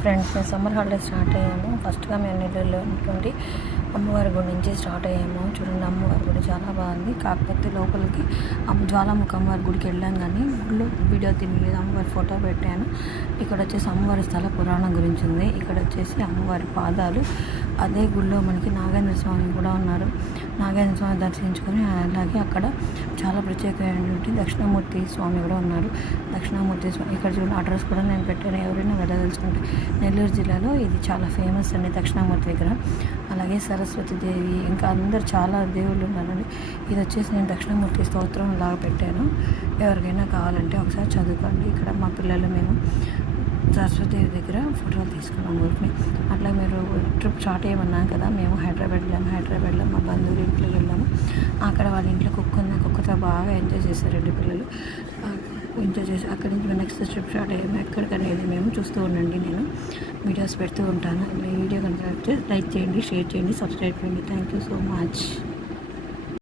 Friends, మేము summer holidays start అయ్యాము. ఫస్ట్గా మేము నెల్లూరులో ఉన్నటువంటి అమ్మవారి గుడి నుంచి స్టార్ట్ అయ్యాము. చూడండి, అమ్మవారి గుడి చాలా బాగుంది. కాకపోతే లోపలికి జ్వాలాముఖి అమ్మవారి గుడికి వెళ్ళాను, కానీ గుడిలో వీడియో తినలేదు. అమ్మవారి ఫోటో పెట్టాను. ఇక్కడ వచ్చేసి అమ్మవారి స్థల పురాణం గురించి ఉంది. ఇక్కడ వచ్చేసి అమ్మవారి పాదాలు. అదే గుడిలో మనకి నాగేంద్ర స్వామి కూడా ఉన్నారు. నాగేంద్ర స్వామి దర్శించుకొని అలాగే అక్కడ చాలా ప్రత్యేకమైనటువంటి దక్షిణామూర్తి స్వామి కూడా ఉన్నారు. దక్షిణామూర్తి స్వామి ఇక్కడ చూడండి, అడ్రస్ కూడా నేను పెట్టాను. ఎవరైనా వెళ్ళదలుచుకుంటే నెల్లూరు జిల్లాలో ఇది చాలా ఫేమస్ అండి దక్షిణామూర్తి విగ్రహం. అలాగే సరస్వతి దేవి, ఇంకా అందరు చాలా దేవుళ్ళు ఉన్నారండి. ఇది వచ్చేసి నేను దక్షిణామూర్తి స్తోత్రం లాగా పెట్టాను. ఎవరికైనా కావాలంటే ఒకసారి చదువుకోండి. ఇక్కడ మా పిల్లలు మేము సరస్వతి దగ్గర ఫోటోలు తీసుకున్నాం ఊరికి. అట్లా మీరు ట్రిప్ స్టార్ట్ అయ్యమన్నాం కదా, మేము హైదరాబాద్లో మా బంధువుల ఇంట్లోకి వెళ్ళాము. అక్కడ వాళ్ళ ఇంట్లో కుక్క ఉంది. కుక్కతో బాగా ఎంజాయ్ చేశారండి పిల్లలు. ఎంజాయ్ చేసి అక్కడి నుంచి నెక్స్ట్ ట్రిప్ స్టార్ట్ అయ్యాము. ఎక్కడికనేది మేము చూస్తూ ఉండండి. నేను వీడియోస్ పెడుతూ ఉంటాను. ఈ వీడియో కనుక లైక్ చేయండి, షేర్ చేయండి, సబ్స్క్రైబ్ చేయండి. Thank you so much.